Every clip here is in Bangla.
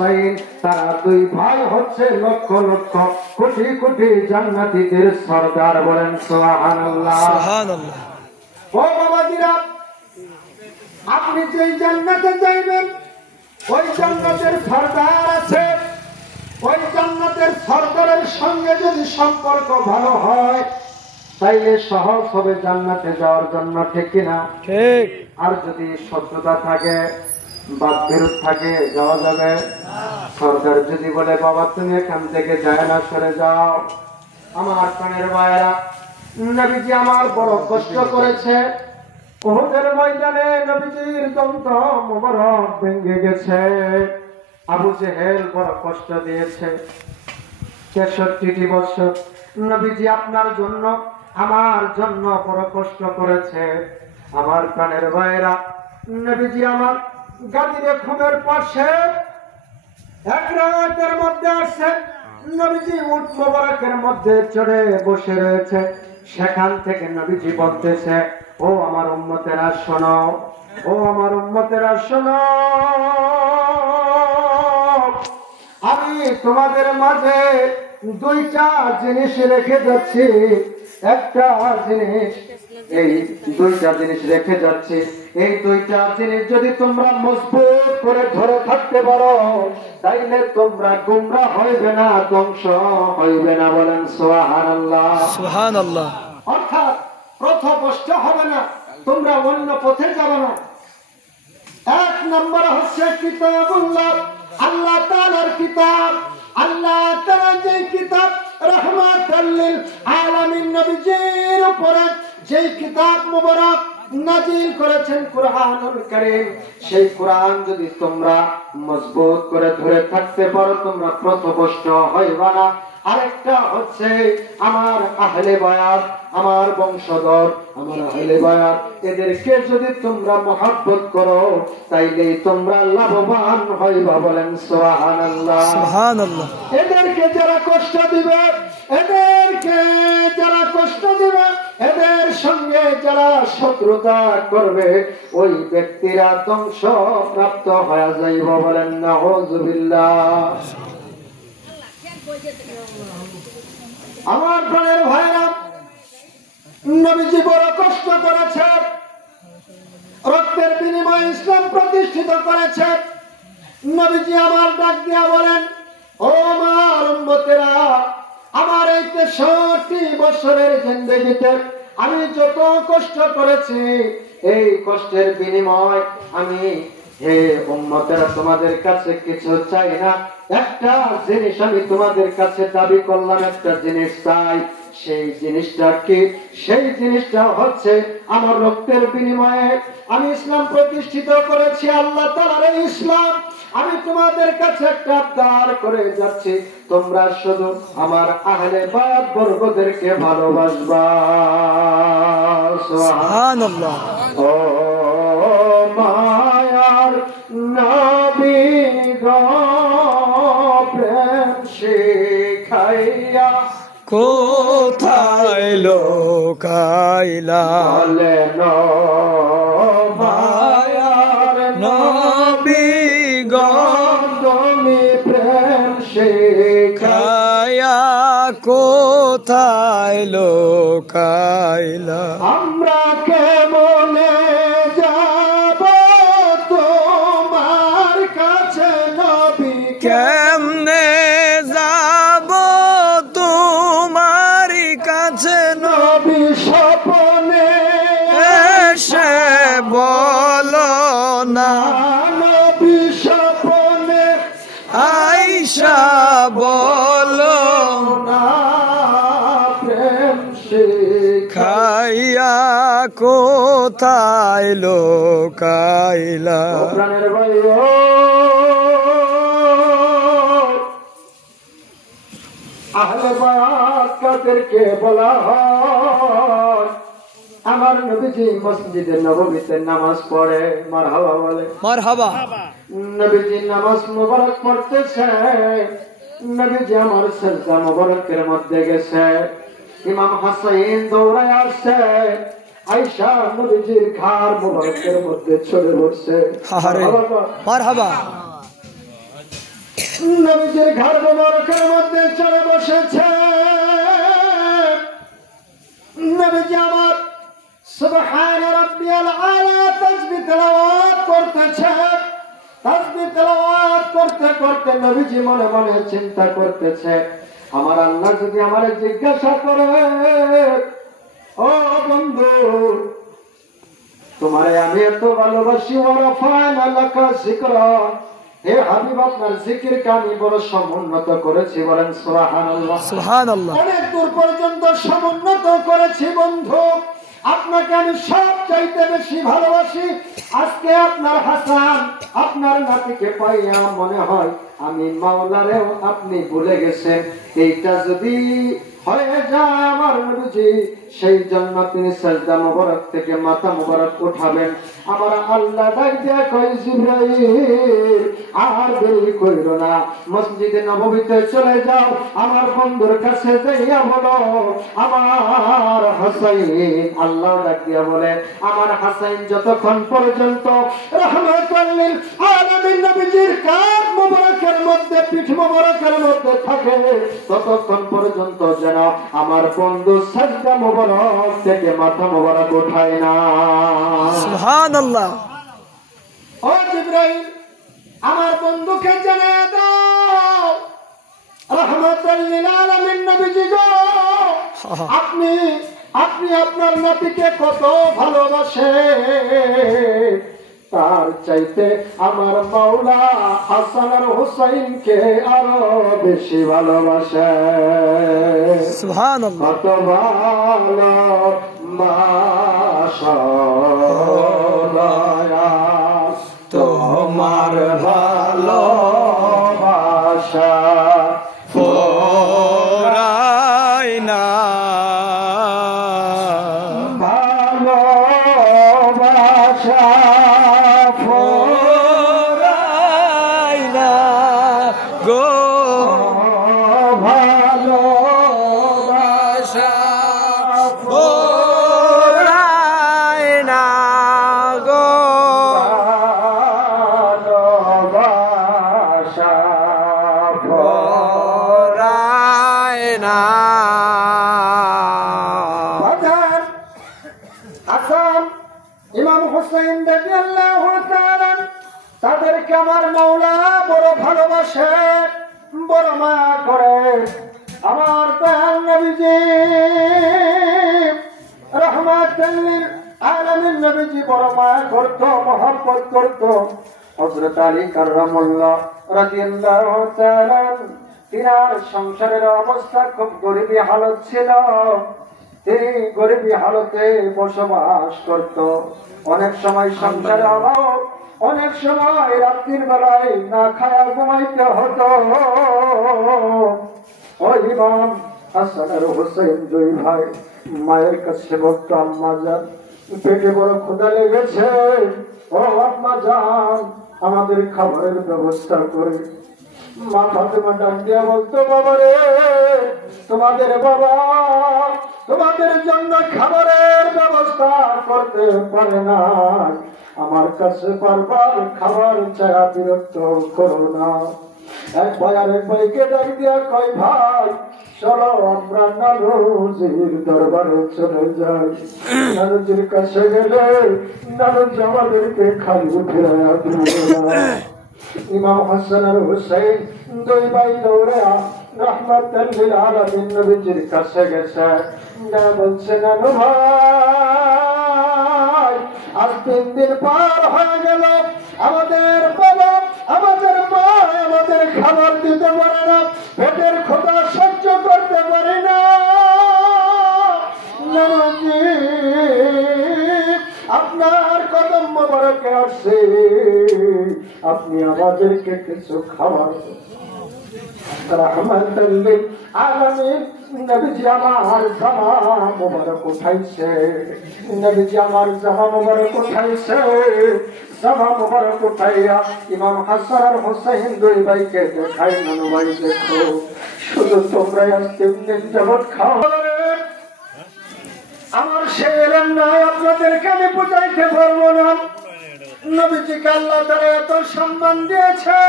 হুসাইন, তারা দুই ভাই হচ্ছে লক্ষ লক্ষ কোটি কোটি জান্নাতীদের সরদার। বলেন সুবহানাল্লাহ। সুবহানাল্লাহ। ও বাবাজিরা, আপনি যেই জান্নাতে যাইবেন ওই জান্নাতের সরদার আছে, ওই জান্নাতের সরদারের সঙ্গে যদি সম্পর্ক ভালো হয় তাইলে সহজ হবে জান্নাতে যাওয়ার জন্য, ঠিক কিনা? ঠিক। আর যদি শত্রুতা থাকে, বাদ বিরোধ থাকে, যাওয়া যাবে? সরকার যদি বলে বাবা তুমি এখান থেকে যায় না, সরে যাও। আমার প্রাণের ভাইয়েরা, নবীজি আমার বড় কষ্ট করেছে। উহুদের ময়দানে নবীজির দন্ত মোবারক ভেঙে গেছে। আবু জেহেল বড় কষ্ট দিয়েছে। 63টি বছর নবীজি আপনার জন্য আমার জন্য বড় কষ্ট করেছে। আমার প্রাণের ভাইয়েরা, নবীজি আমার গাদিরে খুমের পাশে এক রাতের মধ্যে আসছে। নবীজি উট মোবারকের মধ্যে চড়ে বসে রয়েছে। সেখান থেকে নবীজি বলতেছে, ও আমার উম্মতেরা শোনো, ও আমার উম্মতেরা শোনো, আমি তোমাদের মাঝে দুইটা জিনিস রেখে যাচ্ছি। একটা জিনিস, এই দুইটা জিনিস রেখে যাচ্ছি। এই দুইটা জিনিস যদি তোমরা মজবুত করে ধরে থাকতে পারো তাইলে তোমরা গুমরা হইবে না, ধ্বংস হইবে না। বলেন সুবহানাল্লাহ। সুবহানাল্লাহ। অর্থাৎ পথভ্রষ্ট হবে না, তোমরা অন্য পথে যাবে না। এক নম্বর হচ্ছে কিতাবুল্লাহ, আল্লাহ তাআলার কিতাব। আল্লাহ তাআলা যে কিতাব রাহমাতাল লিল আলামিন নবীজির উপরে যে কিতাব মুবারক নাজিল করেছেন কুরআনুল কারীম, সেই কুরআন যদি তোমরা মজবুত করে ধরে থাকতে পারো তোমরা পথভ্রষ্ট হইবা না। আরেকটা হচ্ছে আমার আহলে বায়াত, আমার বংশধর, আমার আহলে বায়াত, এদেরকে যদি তোমরা মহব্বত করো তাইলে তোমরা লাভবান হইবা। বলেন সুবহানাল্লাহ। সুবহানাল্লাহ। এদেরকে যারা কষ্ট দিবে, এদেরকে যারা কষ্ট দিবে, এদের সঙ্গে যারা শত্রুতা করবে ওই ব্যক্তিরা ধ্বংস প্রাপ্ত হয়ে যাইব। বলেন নাউযুবিল্লাহ। আমার প্রাণের ভাইরা, নবীজি বড় কষ্ট করেছে, রক্তের বিনিময়ে ইসলাম প্রতিষ্ঠিত করেছে। নবীজি আমার ডাক দিয়া বলেন, ও আমার উম্মতেরা, আমার এই 63 বছরের জিন্দেগিতে আমি যত কষ্ট করেছি এই কষ্টের বিনিময় আমি, হে উম্মতেরা, তোমাদের কাছে কিছু চাই না। একটা জিনিস আমি তোমাদের কাছে দাবি করলাম, একটা জিনিস চাই। সেই জিনিসটা কি? সেই জিনিসটা হচ্ছে আমার রক্তের বিনিময়ে আমি ইসলাম প্রতিষ্ঠিত করেছি, আল্লাহ তাআলার এই ইসলাম। আমি তোমাদের কাছে একটা আবদার করে যাচ্ছি, তোমরা শুধু আমার আহলে বায়াত বর্গদেরকে ভালোবাসবা। সুবহানাল্লাহ। ও মায়ার নবী গো, প্রেম শিখাইয়া কোথায় লোকাইলা, বলেন মায়ার নবী গো, তুমি প্রেম শিখাইয়া কোথায় লোকাইলা। আমরা কেমনে যাব তোমার কাছে নবী, কেমনে যাব তোমার কাছে নবী স্বপ্নে এসে বলো না, নবী স্বপ্নে আইসা বলো না, প্রেম শিখাইয়া খাইয়া কোথায় লোকাইলা। প্রাণের ভাই, আহলে বায়াত কাদেরকে বলা হয়? আমার নবীজি মসজিদে নববীতে নামাজ পড়ে, মারহাবা বলে। মারহাবা। নবীজি নামাজ মুবারক পড়তেছে, নবীজি আমার সিজদা মুবারকের মধ্যে গেছে। ইমাম হাসাইন দৌড়ায় আসছে, আয়েশা নবীজির ঘাড় মুবারকের মধ্যে চড়ে বসছে। আরে মারহাবা। নবীজির ঘর মোবারকের মধ্যে চলে বসেছে। নবীজি আমার সুবহান রাব্বিয়াল আলা তাসবিহ তেলাওয়াত করতেছে। তাসবিহ তেলাওয়াত করতে করতে নবীজি মনে মনে চিন্তা করতেছে, আমার আল্লাহ যদি আমারে জিজ্ঞাসা করে, ও বন্ধু তোমারে আমি এত ভালোবাসি, ওয়ারাফা'না লাকা যিকরা, হে হাবিব আপনার জিকিরকে আমি বড় সমুন্নত করেছি, বলেন সুবহানাল্লাহ। সুবহানাল্লাহ। অনেক দূর পর্যন্ত সমুন্নত করেছি বন্ধু, আপনাকে আমি সবচাইতে বেশি ভালোবাসি। আজকে আপনার হাসান আপনার নাতিকে পাইয়া মনে হয় আমি মাওলারেও আপনি ভুলে গেছেন। এইটা যদি হয়ে যায় আমার নবীজি, সেই জন্য তিনি সাজদা মোবারক থেকে মাথা মোবারক উঠাবেন। আমার আল্লাহ ডাক দিয়া কয়, জিবরাইল আর দেরি কইরো না, মসজিদে নববীতে চলে যাও, আমার বন্ধুর কাছে যাইয়া বলো আমার হাসাইন। আল্লাহ ডাক দিয়া বলে, আমার হাসাইন যতক্ষণ পর্যন্ত রাহমাতুল লিল আলামিন নবীজির কাঁধ মোবারকের মধ্যে, পিঠ মোবারকের মধ্যে থাকে, ততক্ষণ পর্যন্ত যেন আমার বন্ধু সাজদা মোবারক থেকে মাথা মোবারক উঠায় না। সুবহানাল্লাহ। ও জিবরাইল আমার বন্ধুকে জানিয়ে দাও, রাহমাতুল লিল আলামিন নবীজি গো, আপনি আপনার নাতিকে কত ভালোবাসেন, তার চাইতে আমার মাওলা হাসান আর হুসাইনকে আরো বেশি ভালোবাসে। সুবহানাল্লাহ। কত ভালোবাসা তোমার, ভালোবাসা ফুরায় না, ভালোবাসা ফুরায় না গো, ভালোবাসা ফুরায় না গো, ভালোবাসা ফুরায় না। হাসান ইমাম হুসাইন রাদিয়াল্লাহু তাআলা তাদেরকে আমার মাওলা বড় ভালোবাসে, বড় মায়া করে। আমার দয়াল নবীজি রাহমাতুল লিল আলামিন নবীজি বড় মায়া করত, মহব্বত করত। হযরত আলী কাররামাল্লাহ রাদিয়াল্লাহু তাআলা তিনার সংসারের অবস্থা খুব গরিবী হালত ছিল। তিনি গরিবী হালতে বসবাস করত। অনেক সময় সংসারে অভাব, অনেক সময় রাত্রির বেলায় না খায়া ঘুমাইতে হতো। ওই ইমাম হাসান আর হুসাইন দুই ভাই মায়ের কাছে বলতো, আম্মা জান পেটে বড় ক্ষুধা লেগেছে, ও আম্মা জান আমাদের খাবারের ব্যবস্থা করে। মা ফাতেমা ডাক দিয়া বলতো, বাবা রে তোমাদের বাবা তোমাদের জন্য খাবারের ব্যবস্থা করতে পারে না, আমার কাছে বারবার খাবার চায়া বিরক্ত করো না। এক ভাই আরেক ভাইকে ডাক দিয়া কয়, ভাই চলো আমরা নানুজির দরবারে চলে যাই। নানুজির কাছে গেলে নানুজি আমাদেরকে খালি ফিরাইয়া দিবে না। ইমাম হাসান আর হুসাইন দুই ভাই দৌড়ে রাহমাতুল লিল আলামিন নবীজির কাছে গেছে। না বলছে, নানু ভাই আজ 3 দিন পার হয়ে গেল, আমাদের বাবা আমাদের মা আমাদের খাবার দিতে পারে না, পেটের ক্ষুধা সহ্য করতে পারে না। নানুজি আপনার কদম মোবারকে আসছে, আপনি আমাদেরকে কিছু খাবার রাহমাতুল লিল আলামিন নবীজি আমার জামা মোবারক উঠাইছে, নবীজি আমার জামা মোবারক উঠাইছে। জামা মোবারক উঠাইয়া ইমাম হাসান আর হুসাইন দুই ভাইকে দেখাই, নানু ভাই দেখো শুধু তোমরা আজ 3 দিন যাবৎ খাও, আমার শের নাই আপনাদেরকে আমি বুঝাইতে পারবো না। নবীজিকে আল্লাহ তাআলা এত সম্মান দিয়েছে,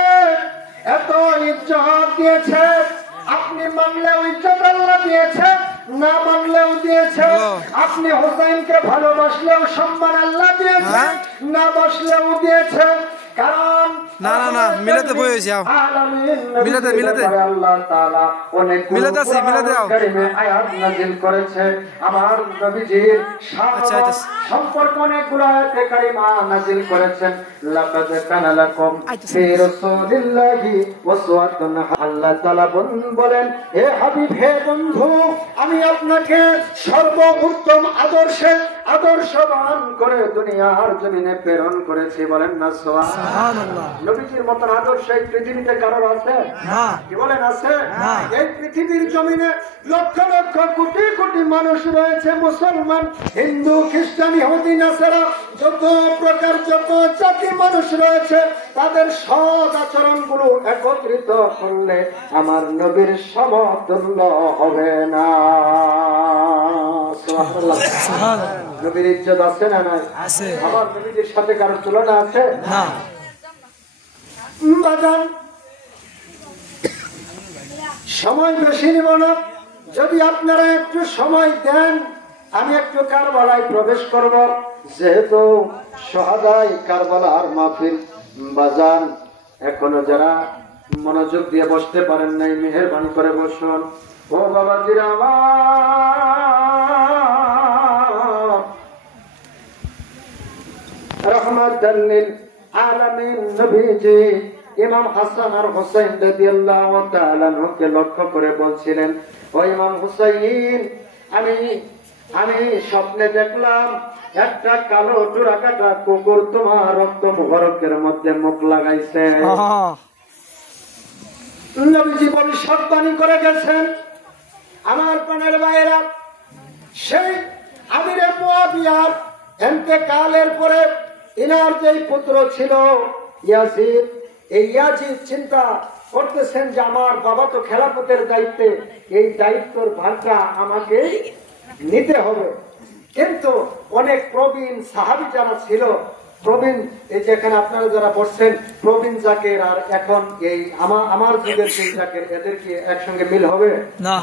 এত ইজ্জত দিয়েছে, আপনি মানলেও ইজ্জত আল্লাহ দিয়েছে, না মানলেও দিয়েছে। আপনি হোসেনকে ভালোবাসলেও সম্মান আল্লাহ দিয়েছে, না বাসলেও দিয়েছে। কারণ না না না মিলাতে বইছি মিলাতে মিলাতে আল্লাহ তাআলা অনেক মিলাতে কারিমে আয়াত নাযিল করেছে আমার নবীজির সম্পর্কে অনেকগুলো আয়াতে কারিমা নাযিল করেছেন। লাকাদ কানা লাকুম ফি রাসূলিল্লাহি উসওয়াতুন। আল্লাহ তাআলা বলেন, হে হাবিব, হে বন্ধু, আমি আপনাকে সর্বোত্তম আদর্শবান করে দুনিয়ার জমিনে প্রেরণ করেছি। বলেন না সুবহানাল্লাহ। নবীজির মতন আদর্শ এই পৃথিবীতে কারোর আছে? না। কি বলেন আছে? এই পৃথিবীর জমিনে লক্ষ লক্ষ কোটি কোটি মানুষ রয়েছে, মুসলমান, হিন্দু, খ্রিস্টান, ইহুদি, নাসারা, যত প্রকার যত জাতি মানুষ রয়েছে, তাদের সৎ আচরণগুলো একত্রিত করলে আমার নবীর সমতুল্য হবে না। সুবহানাল্লাহ। নবীর ইজ্জত আছে না নাই? আছে। আমার নবীর সাথে কারোর তুলনা আছে? না। বাজান, সময় বেশি নিব না। যদি আপনারা একটু সময় দেন, আমি একটু কারবালায় প্রবেশ করব। যেহেতু শহাদায়ে কারবালার মাহফিল বাজান, এখনো যারা মনোযোগ দিয়ে বসতে পারেন নাই, মেহেরবানি করে বসুন। ও বাবাজিরা আমার, রহমাতাল লিল আলামিন নবীজি ইমাম হাসান আর হুসাইন রাদিয়াল্লাহু তাআলা আনহুকে লক্ষ্য করে বলছিলেন, ও ইমাম হুসাইন, আমি স্বপ্নে দেখলাম একটা কালো ডোরাকাটা কুকুর তোমার রক্ত মুবারকের মধ্যে মুখ লাগাইছে। নবীজি ভবিষ্যৎবাণী করে গেছেন। আমার প্রাণের ভাইয়েরা, সেই আমিরে মুআবিয়ার ইন্তেকালের পরে ইনার যে পুত্র ছিল ইয়াজিদ, এই ইয়াজিদ চিন্তা করতেছেন যে আমার বাবা তো খেলাফতের দায়িত্বে, এই দায়িত্বের ভারটা আমাকে নিতে হবে। কিন্তু অনেক প্রবীণ সাহাবী যারা ছিল, প্রবীণ, এই যেখানে আপনারা যারা বসছেন, প্রবীণ জাকের আর এখন এই আমার যুগের সেই জাকের, এদের কি একসঙ্গে মিল হবে? না।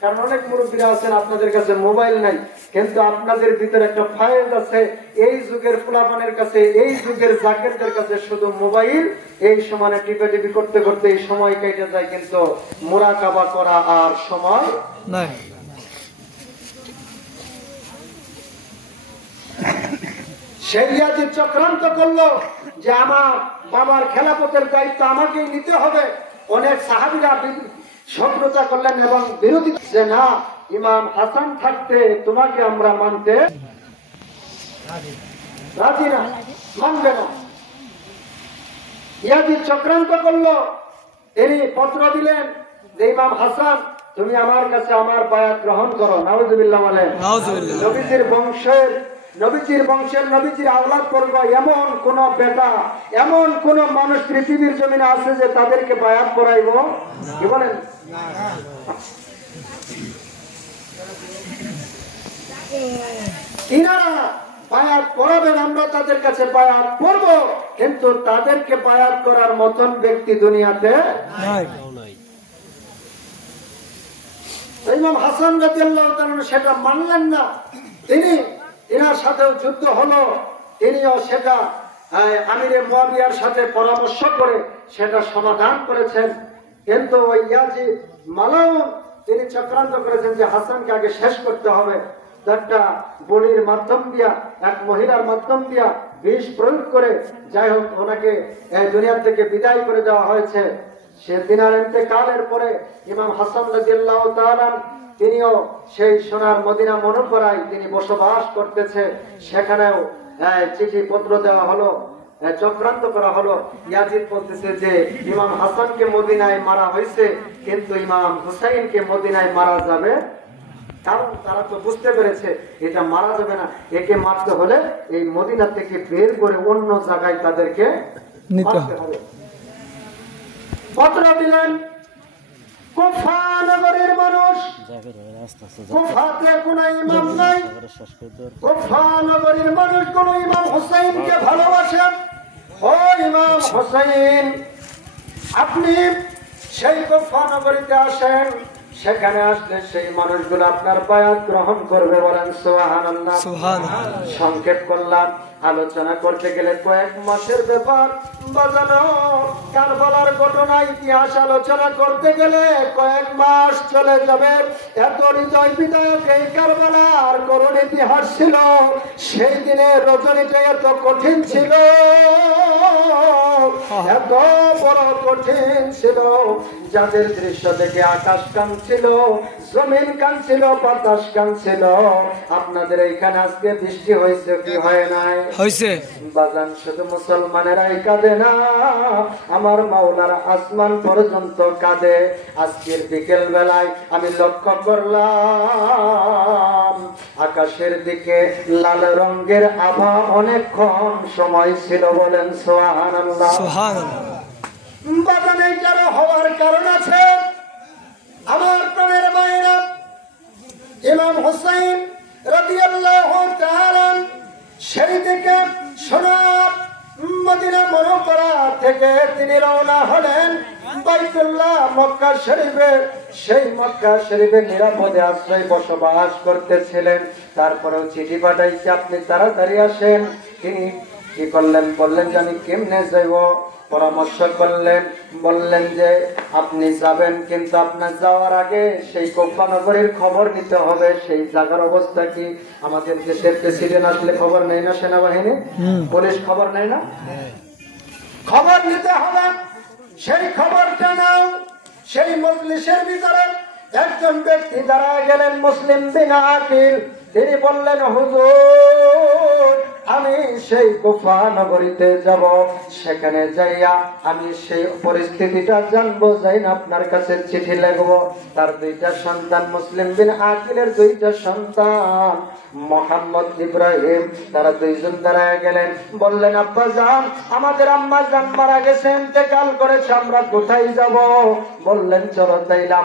কারণ অনেক মুরব্বীরা আছেন, আপনাদের কাছে মোবাইল নাই, কিন্তু আপনাদের ভিতরে একটা ফাইল আছে। এই যুগের ফুলাপানের কাছে, এই যুগের জাকেরদের কাছে শুধু মোবাইল, এই সমানে টিপি করতে করতে এই সময় কেটে যায়, কিন্তু মুরাকাবা করা আর সময় নাই। সেই ইয়াজিদ চক্রান্ত করলো যে আমার বাবার খেলাফতের দায়িত্ব আমাকেই নিতে হবে। অনেক সাহাবীরা শত্রুতা করলেন এবং বিরোধী, যে না, ইমাম হাসান থাকতে তোমাকে আমরা মানতে রাজি না, মানবে না। ইয়াজিদ চক্রান্ত করলো, তিনি পত্র দিলেন যে ইমাম হাসান, তুমি আমার কাছে আমার বায়াত গ্রহণ করো। নাউজুবিল্লাহ বলেন। নাউজুবিল্লাহ। নবীজির বংশের নবীজির আওলাদ পর্ব এমন কোন বেটা, এমন কোন মানুষ পৃথিবীর জমিনে আছে যে তাদেরকে বায়াত করাইব? কি বলেন? ইনারা বায়াত করাবেন, আমরা তাদের কাছে বায়াত করব, কিন্তু তাদেরকে বায়াত করার মতন ব্যক্তি দুনিয়াতে নাই। ইমাম হাসান রাদিয়াল্লাহু তাআলা সেটা মানলেন না। তিনি এনার সাথেও যুদ্ধ হলো, তিনিও সেটা আমিরে মুআবিয়ার সাথে পরামর্শ করে সেটা সমাধান করেছেন। কিন্তু ওই ইয়াজিদ মালাউন তিনি চক্রান্ত করেছেন যে হাসানকে আগে শেষ করতে হবে। একটা বলির মাধ্যম দিয়া, এক মহিলার মাধ্যম দিয়া বিষ প্রয়োগ করে, যাই হোক, ওনাকে দুনিয়া থেকে বিদায় করে দেওয়া হয়েছে। সে দিনার ইন্তেকালের পরে ইমাম হাসান রাদিয়াল্লাহু তাআলা তিনিও সেই সোনার মদিনা মনোকরায় তিনি বসবাস করতেছে। সেখানেও চিঠি পত্র দেওয়া হলো, চক্রান্ত করা হলো। ইয়াজিদ বলতেছে যে ইমাম হাসানকে মদিনায় মারা হয়েছে, কিন্তু ইমাম হুসাইনকে মদিনায় মারা যাবে, কারণ তারা তো বুঝতে পেরেছে এটা মারা যাবে না, একে মারতে হলে এই মদিনা থেকে বের করে অন্য জায়গায় তাদেরকে মারতে হবে। পত্র দিলেন কুফা নগরের মানুষ, কুফাতে কোন ইমাম নাই, কুফা নগরের মানুষ কোন ইমাম হুসাইনকে ভালোবাসেন। ও ইমাম হুসাইন, আপনি সেই কুফা নগরীতে আসেন, সেখানে আসলে সেই মানুষগুলো আপনার বায়াত গ্রহণ করবে। বলেন সুবহানাল্লাহ। সংক্ষেপ করলাম, আলোচনা করতে গেলে কয়েক মাসের ব্যাপার বাজানো। কারবালার ঘটনা ইতিহাস আলোচনা করতে গেলে কয়েক মাস চলে যাবে। এত হৃদয় বিদায়ক এই কারবালার করুণ ইতিহাস ছিল। সেই দিনে রজনীটা এত কঠিন ছিল, এত বড় কঠিন ছিল, যাদের দৃশ্য দেখে আকাশ কাঁপছিল, জমিন কাঁপছিল, বাতাস কাঁপছিল। আপনাদের এইখানে আজকে বৃষ্টি হয়েছে কি হয় নাই? হয়েছে। বাজান শুধু মুসলমানেরাই কাঁদে না, আমার মাওলার আসমান পর্যন্ত কাঁদে। আজকের বিকেল বেলায় আমি লক্ষ্য করলাম আকাশের দিকে লাল রঙের আভা অনেকক্ষণ সময় ছিল। বলেন সুবহানাল্লাহ। বাগানে যারা হওয়ার কারণ আছে, আমার প্রাণের মায়েরা, ইমাম হুসাইন রাদিয়াল্লাহু তাআলা সেই থেকে সোনার মদিনা মুনাওয়ারা থেকে তিনি রওনা হলেন বাইতুল্লাহ মক্কা শরীফে। সেই মক্কা শরীফে নিরাপদে আশ্রয় বসবাস করতেছিলেন। তারপরেও চিঠি পাঠাইছে আপনি তাড়াতাড়ি আসেন। তিনি কি করলেন? বললেন যে আমি কেমনে যাইব? পরামর্শ করলেন, বললেন যে আপনি যাবেন, কিন্তু আপনার যাওয়ার আগে সেই কুফা নগরীর খবর নিতে হবে। সেই জায়গার অবস্থা কি? আমাদের দেশের প্রেসিডেন্ট আসলে খবর নেই না? সেনাবাহিনী, পুলিশ খবর নেই না? খবর নিতে হবে। সেই খবরটা নাও। সেই মজলিসের ভিতরে একজন ব্যক্তি দাঁড়ায় গেলেন, মুসলিম বিন আকিল। তিনি বললেন, হুজুর, আমি সেই কুফা নগরীতে যাব, সেখানে যাইয়া আমি সেই পরিস্থিতিটা জানবো, যাই না আপনার কাছে চিঠি লিখবো। তার দুইটা সন্তান, মুসলিম বিন আকিলের দুইটা সন্তান মোহাম্মদ ইব্রাহিম, তারা দুইজন দাঁড়ায় গেলেন। বললেন, আব্বা জান, আমাদের আম্মা জান মারা গেছে, ইন্তেকাল করেছে, আমরা কোথায় যাব? বললেন, চলো তাইলে